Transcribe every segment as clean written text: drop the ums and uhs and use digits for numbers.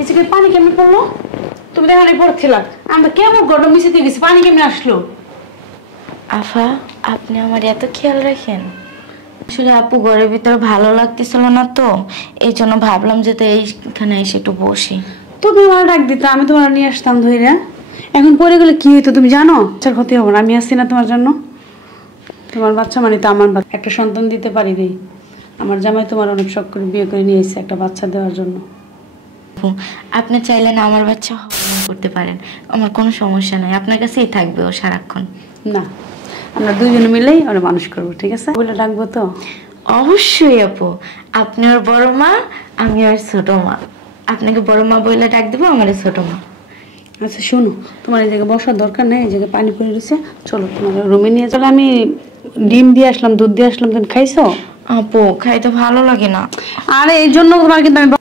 এই যে পানি কেমন পড়লো? তুমি দেখানে পড়ছিলা, আমরা কেমন গরম মিশিতে গেছি, পানি কেমন আসলো? আফা, আপনি আমার এত খেয়াল রাখেন? আসলে আপু ঘরের ভিতরে ভালো লাগতেছিল না তো, এই জন্য ভাবলাম যে তো এইখানে এসে একটু বসি। তুমি আমার ডাক দিত, আমি তোমার নিয়ে আসতাম ধইরা। এখন পরে গেলে কি হইতো তুমি জানো? বাচ্চার ক্ষতি হবে না, আমি আসছি না তোমার জন্য। তোমার বাচ্চা মানে তো আমার বাচ্চা, একটা সন্তান দিতে পারি নাই। আমার জামাই তোমার অনেক শখ করে বিয়ে করে নিয়ে এসেছে একটা বাচ্চা দেওয়ার জন্য। আপনি চাইলে না আমার বাচ্চা হরণ করতে পারেন, আমার কোনো সমস্যা নাই, আপনার কাছেই থাকবে ও সারাক্ষণ। না, আমরা দুইজনে মিলেই ওরা মানুষ করবো, ঠিক আছে? বলে ডাকবো তো? অবশ্যই আপু, আপনি ওর বড় মা, আমি ওর ছোট মা। আপনাকে বড় মা বলে ডাক দেবো, আমার ছোট মা। আচ্ছা শোনো, তোমার এই জায়গায় বসার দরকার নেই, এই জায়গায় পানি পড়ে রয়েছে, চলো তোমার রুমে নিয়ে চলো। আমি ডিম দিয়ে আসলাম, দুধ দিয়ে আসলাম, তুমি খাইছো? আপু খাইতে ভালো লাগে না। আরে এই জন্য তোমার কিন্তু আমি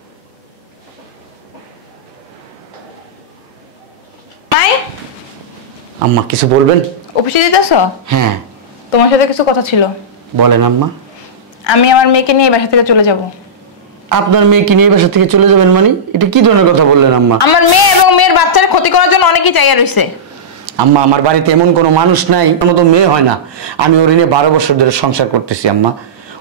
আম্মা কিছু বলবেন? অফিসে যেতেছো? হ্যাঁ। তোমার সাথে কিছু কথা ছিল। বলেন আম্মা। আমি আমার মেয়েকে নিয়ে বাসা থেকে চলে যাব। আপনার মেয়েকে নিয়ে বাসা থেকে চলে যাবেন মানে? এটা কি ধরনের কথা বললেন আম্মা? আমার মেয়ে এবং মেয়ের বাচ্চার ক্ষতি করার জন্য অনেকেই চাইয়া রইছে। আম্মা আমার বাড়িতে এমন কোনো মানুষ নাই, ওর মতো মেয়ে হয় না। আমি ওর নিয়ে 12 বছর ধরে সংসার করতেছি আম্মা।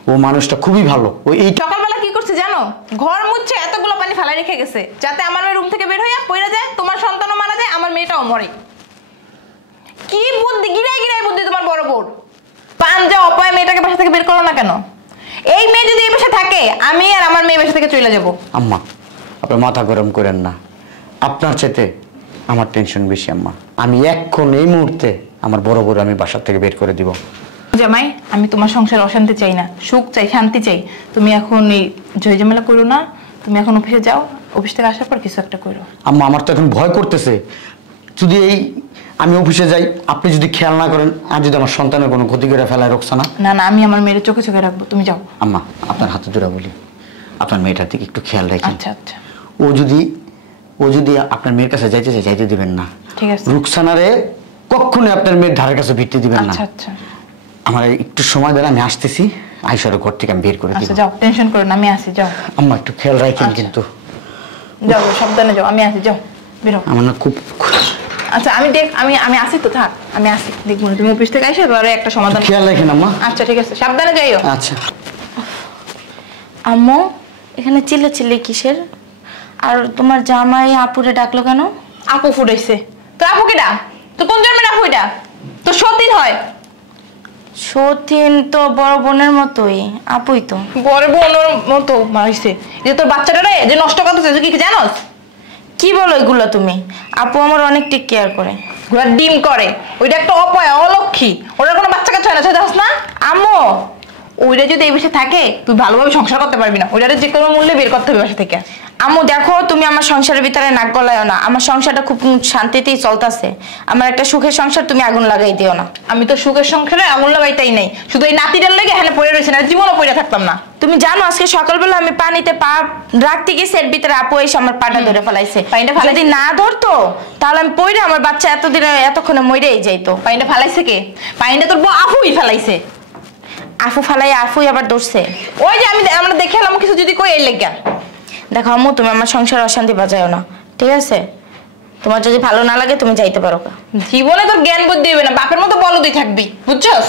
ও মানুষটা খুবই ভালো। ও এই সকালবেলা কি করছে জানো? ঘর মুছছে, এতগুলো পানি ফেলাই রেখে গেছে যাতে আমার মেয়ে রুম থেকে বের হইয়া পড়ে যায়, তোমার সন্তানও মারা যায়, আমার মেয়েটাও মরে। কি বুদ্ধি, গিরাই গিরাই বুদ্ধি তোমার বড় বোর। পাঞ্জা অপায় মেয়েটাকে বাসা থেকে বের করো না কেন? এই মেয়ে যদি এই বাসা থাকে, আমি আর আমার মেয়ে বাসা থেকে চলে যাব। আম্মা আপনি মাথা গরম করেন না, আপনার চাইতে আমার টেনশন বেশি আম্মা। আমি এখন এই মুহূর্তে আমার বড় বড় আমি বাসা থেকে বের করে দিব। জামাই, আমি তোমার সংসারে অশান্তি চাই না, সুখ চাই, শান্তি চাই। তুমি এখন এই জয় ঝামেলা করো না, তুমি এখন অফিসে যাও, অফিস থেকে আসার পর কিছু একটা করো। আম্মা আমার তো এখন ভয় করতেছে, যদি এই আমি অফিসে যাই, আপনি যদি খেয়াল না করেন, আর যদি আমার সন্তানের কোনো ক্ষতি করে ফেলায় রোকসানা। না না, আমি আমার মেয়ের চোখে চোখে রাখবো, তুমি যাও। আম্মা আপনার হাতে ধরে বলি, আপনার মেয়েটার দিকে একটু খেয়াল রাখেন। আচ্ছা আচ্ছা। ও যদি আপনার মেয়ের কাছে যাইতে দিবেন না, ঠিক আছে? রুকসানারে কখনো আপনার মেয়ের ধারের কাছে ভিড়তে দিবেন না। আচ্ছা আচ্ছা। আমার একটু সময় দেন, আমি আসতেছি, আইসার ঘর থেকে আমি বের করে দিব। আচ্ছা যাও, টেনশন করো না, আমি আসি, যাও। আম্মা একটু খেয়াল রাখেন কিন্তু। যাও, সাবধানে যাও, আমি আসি, যাও, বেরো। আমার না খুব আচ্ছা আমি আসি তো, থাক, আমি আসি, দেখবো না তুমি অফিস থেকে এসে এবারে একটা সমাধান। খেয়াল রাখেন আম্মা। আচ্ছা ঠিক আছে, সাবধানে যাইও। আচ্ছা। আম্মু এখানে চিল্লাচিল্লি কিসের? আর তোমার জামাই আপুরে ডাকলো কেন? আপু ফুটাইছে। তোর আপু কেডা? তো কোন জন্মের আপু এটা? তো সতীন হয়। সতীন তো বড় বোনের মতোই, আপুই তো। বড় বোনের মতো মারিছে। যে তোর বাচ্চাটা রে যে নষ্ট করতেছে, তুই কি জানোস? কি বলো এগুলো তুমি? আপু আমার অনেক টেক কেয়ার করে। ঘোড়া ডিম করে, ওইটা একটা অপয়া, অলক্ষী। ওটার কোনো বাচ্চা কাচ্চা হয় না, দেখছ না? আম্মু ওইটা যদি এই বাসে থাকে, তুই ভালোভাবে সংসার করতে পারবি না। ওইটা যে কোনো মূল্যে বের করতে হবে বাসা থেকে। আম্মু দেখো, তুমি আমার সংসারের ভিতরে নাক গলায়ও না। আমার সংসারটা খুব শান্তিতেই চলতেছে। আমার একটা সুখের সংসার তুমি আগুন লাগাই দিও না। আমি তো সুখের সংসারে আগুন লাগাইতেই নাই, শুধু এই নাতিটার লেগে এখানে পড়ে রয়েছে, না জীবনও পড়ে থাকতাম না। তুমি জানো আজকে সকালবেলা আমি পানিতে পা রাখতে গেছি, এর ভিতরে আপু এসে আমার পাটা ধরে ফেলাইছে। যদি না ধরতো তাহলে আমি পড়ে আমার বাচ্চা এতক্ষণে মরেই যাইতো। পানিটা ফেলাইছে কে? পানিটা তোর আপুই ফেলাইছে। আফু ফালাই আফুই আবার ধরছে। ওই যে আমরা দেখে এলাম কিছু যদি কই এর লেগা। দেখো আম্মু, তুমি আমার সংসারে অশান্তি বাজায়ও না, ঠিক আছে? তোমার যদি ভালো না লাগে তুমি যাইতে পারো। জীবনে তোর জ্ঞান বুদ্ধি হবে না, বাপের মতো বলদই থাকবি, বুঝছস?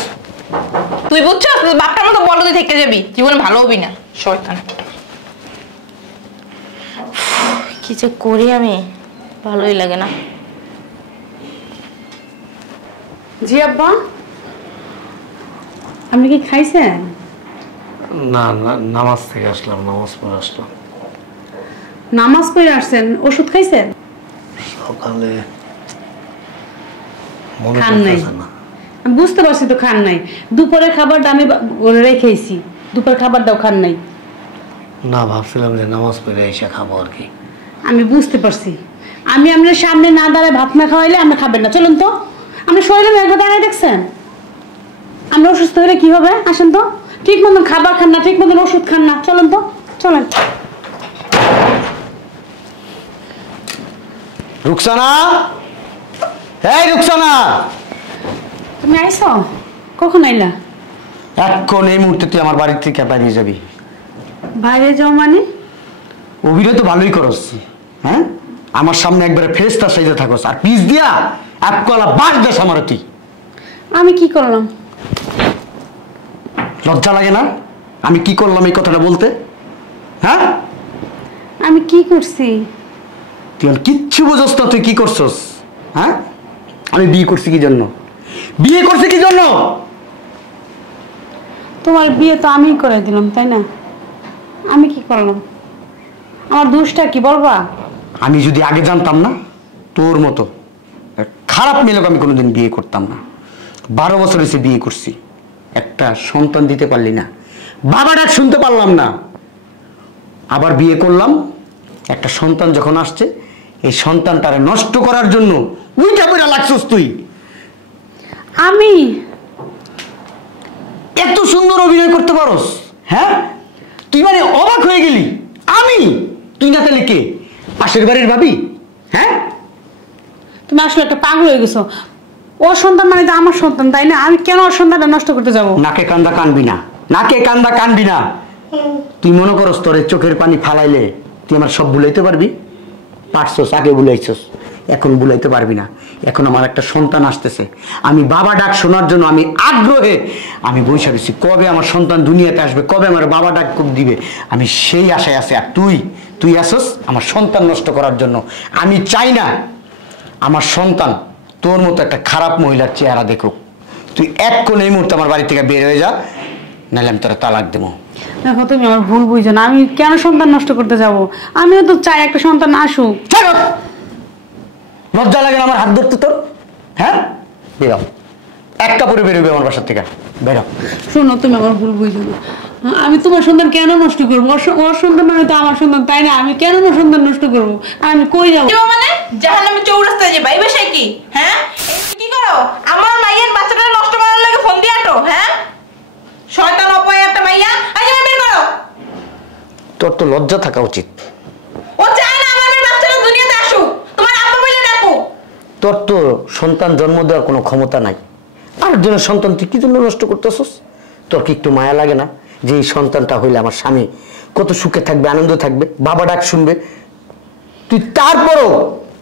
তুই বুঝছস? বাপটার মতো বলদই থেকে যাবি, জীবনে ভালো হবি না, শয়তান। কি যে করি আমি, ভালোই লাগে না। জি আব্বা, আপনি কি খাইছেন? না না, নামাজ থেকে আসলাম, নামাজ পড়ে আসলাম। নামাজ পড়ে আসছেন, ওষুধ খাইছেন? সকালে খান নাই? আমি বুঝতে পারছি তো খান নাই। দুপুরের খাবারটা আমি রেখেছি, দুপুরের খাবারটাও খান নাই। না, ভাবছিলাম যে নামাজ পড়ে এসে খাবো আর কি। আমি বুঝতে পারছি, আমি আপনার সামনে না দাঁড়ায় ভাত না খাওয়াইলে আপনি খাবেন না। চলুন তো, আপনি শরীরে একবার দাঁড়ায় দেখছেন? আমরা অসুস্থ হলে কি হবে? আসেন তো, ঠিক মতন খাবার খান না, ঠিক মতন ওষুধ খান না। চলেন তো, চলেন। রুকসানা, এই রুকসানা, তুমি আইছো? কখন আইলা? এখন এই মুহূর্তে তুই আমার বাড়ি থেকে বেরিয়ে যাবি। বাইরে যাও মানে? অভিনয় তো ভালোই করস, হ্যাঁ? আমার সামনে একবারে ফেরেশতা সাইজে থাকস, আর পিস দিয়া এক কলা বাস দেশ আমার তুই। আমি কি করলাম? লজ্জা লাগে না আমি কি করলাম এই কথাটা বলতে? হ্যাঁ, আমি কি করছি? তুই আর কিচ্ছু বুঝস না তুই কি করছস। হ্যাঁ, আমি বিয়ে করছি কি জন্য? বিয়ে করছি কি জন্য? তোমার বিয়ে তো আমিই করে দিলাম, তাই না? আমি কি করলাম? আমার দোষটা কি বলবা? আমি যদি আগে জানতাম না তোর মতো খারাপ মেয়েকে আমি কোনোদিন বিয়ে করতাম না। 12 বছর এসে বিয়ে করছি, একটা সন্তান দিতে পারলি না, বাবা ডাক শুনতে পারলাম না, আবার বিয়ে করলাম। একটা সন্তান যখন আসছে এই সন্তানটারে নষ্ট করার জন্য উইটা পড়া লাগছস তুই। আমি এত সুন্দর অভিনয় করতে পারস, হ্যাঁ? তুই মানে অবাক হয়ে গেলি। আমি তুই না তাহলে কে? পাশের বাড়ির ভাবি? হ্যাঁ, তুমি আসলে একটা পাগল হয়ে গেছো। ওর সন্তান মানে তো আমার সন্তান, তাই না? আমি কেন ওর সন্তানটা নষ্ট করতে যাব? নাকে কান্দা কানবি না, নাকে কান্দা কানবি না। তুই মনে করস তোর চোখের পানি ফালাইলে তুই আমার সব ভুলাইতে পারবি? পারছস, আগে ভুলাইছস, এখন ভুলাইতে পারবি না। এখন আমার একটা সন্তান আসতেছে, আমি বাবা ডাক শোনার জন্য আমি আগ্রহে আমি বসে রয়েছি। কবে আমার সন্তান দুনিয়াতে আসবে, কবে আমার বাবা ডাক দিবে, আমি সেই আশায় আছি। আর তুই আসস আমার সন্তান নষ্ট করার জন্য। আমি চাই না আমার সন্তান তোর মতো একটা খারাপ মহিলার চেহারা দেখুক। তুই এক্ষণ এই মুহূর্তে আমার বাড়ি থেকে বের হয়ে যা, নাহলে আমি তোরা তালাক দেবো। দেখো, তুমি আমার ভুল বুঝছো না। আমি কেন সন্তান নষ্ট করতে যাব? আমিও তো চাই একটা সন্তান আসুক। লজ্জা লাগে না আমার হাত ধরতে তোর? হ্যাঁ, বেরো, এক কাপড়ে বেরোবে আমার বাসার থেকে, বেরো। শোনো, তুমি আমার ভুল বুঝছো না। আমি তোমার সন্তান কেন নষ্ট করবো? ওর সন্তান মানে তো আমার সন্তান, তাই না? আমি কেন ওর সন্তান নষ্ট করবো? আর আমি কই যাবো? মানে জাহান্নামে চৌরাস্তায় যে ভাই বেশাই কি? হ্যাঁ, এই কি করো? আমার মাইয়ের বাচ্চাটা নষ্ট করার লাগে ফোন দিয়ে আটো? হ্যাঁ, শয়তান অপয় একটা মাইয়া। আজ আমি বের করো। তোর তো লজ্জা থাকা উচিত। ও চায় না আমার মেয়ের বাচ্চাটা দুনিয়াতে আসুক, তোমার আব্বা বলে ডাকো। তোর তো সন্তান জন্ম দেওয়ার কোনো ক্ষমতা নাই, আর জন্য সন্তান তুই কি জন্য নষ্ট করতেছস? তোর কি একটু মায়া লাগে না যে এই সন্তানটা হইলে আমার স্বামী কত সুখে থাকবে, আনন্দ থাকবে, বাবা ডাক শুনবে? তুই তারপরও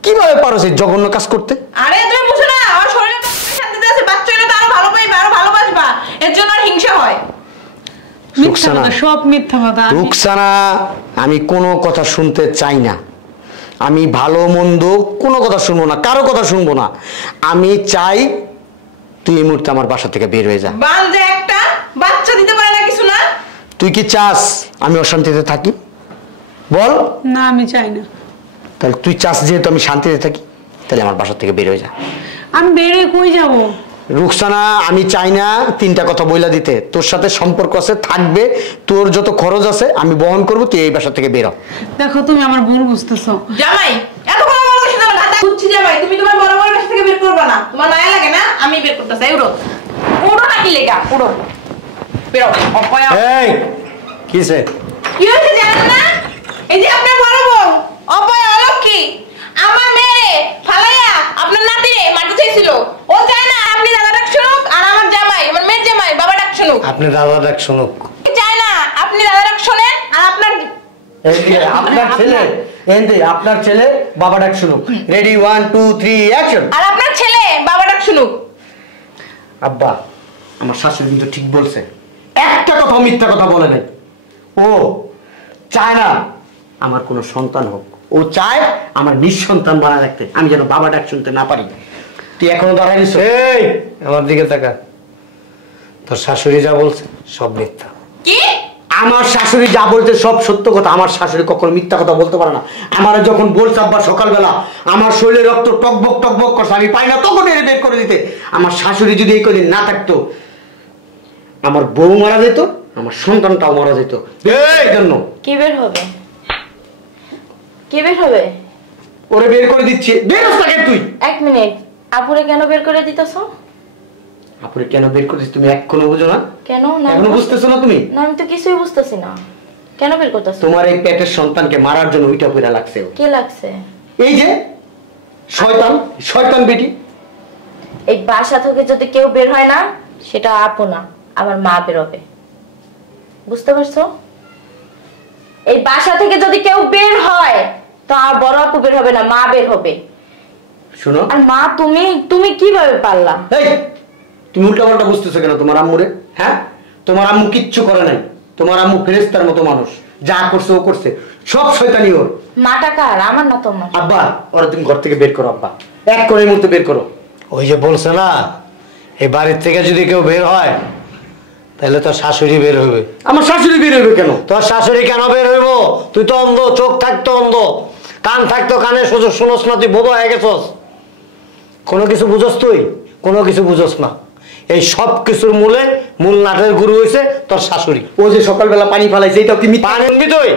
কিভাবে পারো সেই জঘন্য কাজ করতে? আরে তুমি বুঝো না, আমার শরীরে তো শান্তিতে আছে, বাচ্চা হলে তো আরো ভালো পাইবে, আরো ভালোবাসবা, এর জন্য আর হিংসা হয়। মিথ্যা কথা, সব মিথ্যা কথা। রুকসানা, আমি কোনো কথা শুনতে চাই না। আমি ভালো মন্দ কোনো কথা শুনবো না, কারো কথা শুনবো না। আমি চাই তুই এই মুহূর্তে আমার বাসা থেকে বের হয়ে যা। বাঞ্জে একটা বাচ্চা দিতে পারে না কিছু না। তুই কি চাস আমি অশান্তিতে থাকি? বল। না, আমি চাই না। তাহলে তুই চাস যেহেতু আমি শান্তিতে থাকি, তাহলে আমার বাসা থেকে বের হয়ে যা। আমি বেরে কই যাব? রুকসানা, আমি চাই না 3টা কথা বইলা দিতে। তোর সাথে সম্পর্ক আছে, থাকবে, তোর যত খরচ আছে আমি বহন করবো, তুই এই বাসা থেকে বের হ। দেখো, তুমি আমার ভুল বুঝতেছো। জামাই এত কথা বলো শুধু গাদা বুঝছি। জামাই তুমি তোমার বড় বড় বাসা থেকে বের করবে না, তোমার মায়া লাগে না? আমি বের করতেছি। উড়ো উড়ো নাকি লেগা উড়ো, বেরো অপয়া। এই কিসে? কি হয়েছে জানেন না? এই যে আপনার বড় বউ অপয়া অলক্ষী আমার মেয়ে ফালাইয়া আপনার নাতিরে মাটি চাইছিল। ও চায় না আপনি দাদা ডাক শুনুক, আর আমার জামাই, আমার মেয়ের জামাই বাবা ডাক শুনুক। আপনি দাদা ডাক শুনুক চায় না আপনি দাদা ডাক শোনেন, আর আপনার আপনার ছেলে বাবা ডাক শুনুক। Ready, 1 2 3 action. আর আপনার ছেলে বাবা ডাক শুনুক। আব্বা, আমার শাশুড়ি কিন্তু ঠিক বলছে, একটা কথা মিথ্যা কথা বলে নাই। ও চায় না আমার কোনো সন্তান হোক, ও চায় আমার নিঃসন্তান বানায় রাখতে, আমি যেন বাবা ডাক শুনতে না পারি। তুই এখনো দাঁড়াইছ? এই আমার দিকে তাকা, তোর শাশুড়ি যা বলছে সব মিথ্যা। কি? আমার শাশুড়ি যা বলতে সব সত্য কথা। আমার শাশুড়ি কখনো মিথ্যা কথা বলতে পারে না। আমার যখন বলছে আব্বা সকালবেলা আমার শরীরে রক্ত টকবক টকবক করছে, আমি পাই না, তখন এর বের করে দিতে। আমার শাশুড়ি যদি এই কদিন না থাকতো, আমার বউ মারা যেত, আমার সন্তানটাও মারা যেত। এই জন্য কি বের হবে? কি বের হবে? ওরে বের করে দিচ্ছি। বের হস না তুই? 1 মিনিট, আপুরে কেন বের করে দিতেছো? আপনি কেন বের করেছিস তুমি এখনো বুঝো না? কেন? না এখনো বুঝতেছো না তুমি? না, আমি তো কিছুই বুঝতেছি না। কেন বের করতেছো? তোমার এই পেটের সন্তানকে মারার জন্য ওইটা পয়লা লাগছে। কি লাগছে? এই যে শয়তান, শয়তান বেটি। এই বাসা থেকে যদি কেউ বের হয় না, সেটা আপু না, আমার মা বেরোবে। বুঝতে পারছো? এই বাসা থেকে যদি কেউ বের হয় তো আর বড় আপু বের হবে না, মা বের হবে। শুনো, আর মা তুমি তুমি কিভাবে পারলা? এই তুমি উল্টাপাল্টা বুঝতেছো কেন তোমার আম্মুরে? হ্যাঁ, তোমার আম্মু কিচ্ছু করে নাই। তোমার আম্মু ফেরেশতার মতো মানুষ, যা করছে ও করছে, সব শয়তানি ওর। মাটা কার? আমার না তোমার। আব্বা ওরা তুমি ঘর থেকে বের করো, আব্বা এক করে এই মুহূর্তে বের করো। ওই যে বলছে না, এই বাড়ির থেকে যদি কেউ বের হয় তাহলে তোর শাশুড়ি বের হইবে। আমার শাশুড়ি বের হবে কেন? তোর শাশুড়ি কেন বের হইব? তুই তো অন্ধ, চোখ থাকতো অন্ধ, কান থাকতো কানে, সুযোগ শুনোস না, তুই বোবা হয়ে গেছস। কোনো কিছু বুঝোস তুই? কোনো কিছু বুঝোস না। এই সব কিছুর মূল নাটের গুরু হয়েছে তোর শাশুড়ি। ও যে সকালবেলা পানি ফালাইছে এটাও কি মিথ্যা? পানি আনবি তুই?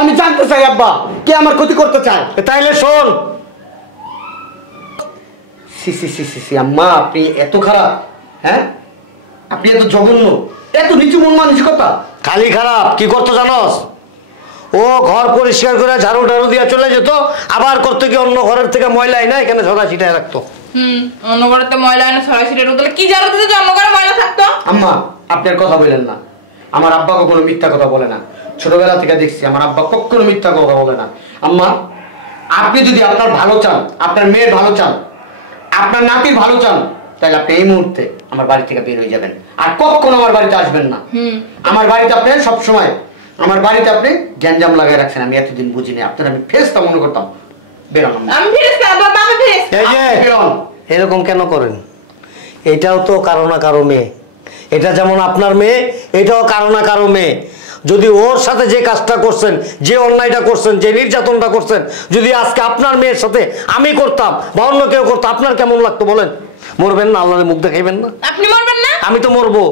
আমি জানতে চাই আব্বা, কে আমার ক্ষতি করতে চায়? তাইলে শোন, সি সি সি সি সি, আম্মা আপনি এত খারাপ? হ্যাঁ, আপনি এত জঘন্য, এত নিচু মন মানসিকতা। খালি খারাপ কি করতো জানোস? ও ঘর পরিষ্কার করে ঝাড়ু টাড়ু দিয়ে চলে যেত, আবার করতে কি অন্য ঘরের থেকে ময়লা না এখানে সদা ছিটায় রাখতো। অন্য ঘরেতে ময়লা এনে ছড়াই ছিটে রোদলে কি জানো তো যে অন্য ঘরে ময়লা থাকতো? আম্মা আপনার কথা বলেন না, আমার আব্বা কখনো মিথ্যা কথা বলে না। ছোটবেলা থেকে দেখছি আমার আব্বা কখনো মিথ্যা কথা বলে না। আম্মা আপনি যদি আপনার ভালো চান, আপনার মেয়ের ভালো চান, আপনার নাতির ভালো চান, তাহলে আপনি এই মুহূর্তে আমার বাড়ি থেকে বের হয়ে যাবেন, আর কখনো আমার বাড়িতে আসবেন না। আমার বাড়িতে আপনি সবসময় আমার বাড়িতে আপনি গ্যাঞ্জাম লাগাই রাখছেন, আমি এতদিন বুঝিনি। আপনার আমি ফেরেশতা মনে করতাম। বেরোন আম্মা। আমি ফেরেশতা, বাবা আমি ফেরেশতা। এই যে বেরোন। এরকম কেন করেন? এটাও তো কারো না কারো মেয়ে। এটা যেমন আপনার মেয়ে, এটাও কারো না কারো মেয়ে। যদি ওর সাথে যে কাজটা করছেন, যে অন্যায়টা করছেন, যে নির্যাতনটা করছেন, যদি আজকে আপনার মেয়ের সাথে আমি করতাম বা অন্য কেউ করতো, আপনার কেমন লাগতো বলেন? মরবেন না? আল্লাহর মুখ দেখাইবেন না? আপনি মরবেন না? আমি তো মরবো।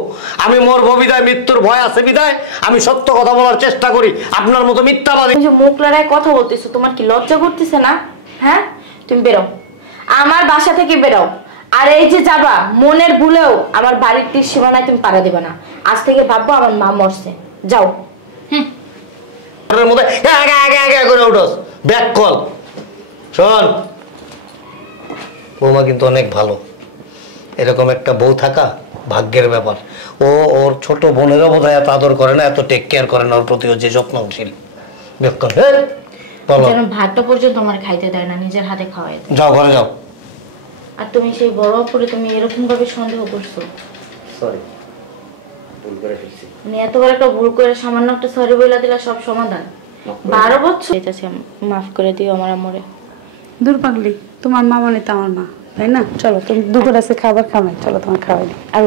আমি মরবো বিদায়, মৃত্যুর ভয় আছে বিদায় আমি সত্য কথা বলার চেষ্টা করি। আপনার মতো মিথ্যাবাদী। তুমি যে মুখ লড়াই কথা বলতেছো, তোমার কি লজ্জা করতেছে না? হ্যাঁ, তুমি বেরো, আমার বাসা থেকে বেরো। আর এই যে যাবা, মনের ভুলেও আমার বাড়ির সীমানায় তুমি পাড়া দিবে না। আজ থেকে ভাববো আমার মা মরছে। যাও। ঘরের মধ্যে করে উঠোস, ব্যাক কল। শোন, বৌমা কিন্তু অনেক ভালো। এরকম একটা বউ থাকা ভাগ্যের ব্যাপার। ও ওর ছোট বোনেরও বোধহয় এত আদর করে না, এত টেক কেয়ার করে না, ওর প্রতি যে যত্নশীল। Back call. বলো। যেন ভাতটা পর্যন্ত আমার খাইতে দেয় না, নিজের হাতে খাওয়াই দেয়। যাও ঘরে যাও। আর তুমি সেই বড় অপরে তুমি এরকম ভাবে সন্দেহ করছো? সরি, ভুল করে ফেলছি। মানে এত বড় একটা ভুল করে সামান্য একটা সরি বইলা দিলা সব সমাধান? 12 বছর এটাছে, মাফ করে দিও আমার আমরে। দূর পাগলি, তোমার মা মানে তো আমার মা, তাই না? চলো তুমি দুপুর আছে খাবার খাওয়াই, চলো তোমার খাওয়াই দিই। আর